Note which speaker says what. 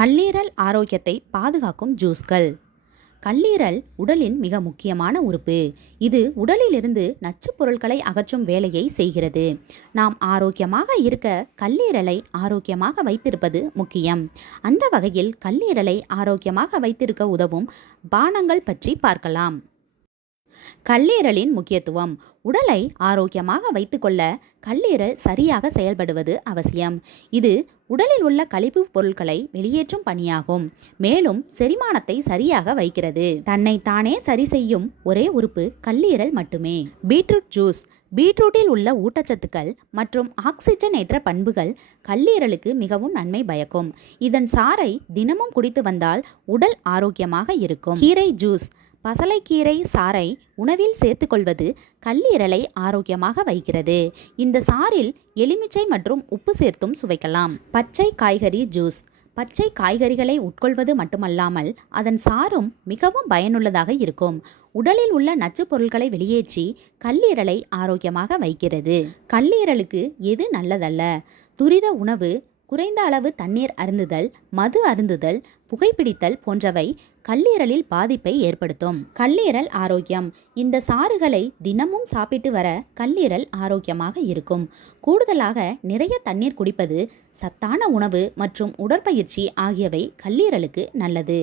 Speaker 1: கல்லீரல் ஆரோக்கியத்தை பாதுகாக்கும் ஜூஸ்கள். கல்லீரல் உடலின் மிக முக்கியமான உறுப்பு. இது உடலிலிருந்து நச்சுப் பொருட்களை அகற்றும் வேலையை செய்கிறது. நாம் ஆரோக்கியமாக இருக்க கல்லீரலை ஆரோக்கியமாக வைத்திருப்பது முக்கியம். அந்த வகையில் கல்லீரலை ஆரோக்கியமாக வைத்திருக்க உதவும் பானங்கள் பற்றி பார்க்கலாம். கல்லீரலின் முக்கியத்துவம். உடலை ஆரோக்கியமாக வைத்துக்கொள்ள கல்லீரல் சரியாக செயல்படுவது அவசியம். இது உடலில் உள்ள கழிப்பு பொருட்களை வெளியேற்றும் பணியாகும். மேலும் செரிமானத்தை சரியாக வைக்கிறது. தன்னை தானே சரி செய்யும் ஒரே உறுப்பு கல்லீரல் மட்டுமே. Beetroot juice. பீட்ரூட்டில் உள்ள ஊட்டச்சத்துக்கள் மற்றும் ஆக்சிஜனேற்ற பண்புகள் கல்லீரலுக்கு மிகவும் நன்மை பயக்கும். இதன் சாறை தினமும் குடித்து வந்தால் உடல் ஆரோக்கியமாக இருக்கும். கீரை ஜூஸ். பசலைக்கீரை சாறை உணவில் சேர்த்துக்கொள்வது கல்லீரலை ஆரோக்கியமாக வைக்கிறது. இந்த சாறில் எலுமிச்சை மற்றும் உப்பு சேர்த்தும் சுவைக்கலாம். பச்சை காய்கறி ஜூஸ். பச்சை காய்கறிகளை உட்கொள்வது மட்டுமல்லாமல் அதன் சாறும் மிகவும் பயனுள்ளதாக இருக்கும். உடலில் உள்ள நச்சுப் பொருட்களை வெளியேற்றி கல்லீரலை ஆரோக்கியமாக வைக்கிறது. கல்லீரலுக்கு எது நல்லதல்ல? துரித உணவு குறைந்த அளவு தண்ணீர் அருந்துதல் மது அருந்துதல் புகைப்பிடித்தல் போன்றவை கல்லீரலில் பாதிப்பை ஏற்படுத்தும். கல்லீரல் ஆரோக்கியம். இந்த சாறுகளை தினமும் சாப்பிட்டு வர கல்லீரல் ஆரோக்கியமாக இருக்கும். கூடுதலாக நிறைய தண்ணீர் குடிப்பது சத்தான உணவு மற்றும் உடற்பயிற்சி ஆகியவை கல்லீரலுக்கு நல்லது.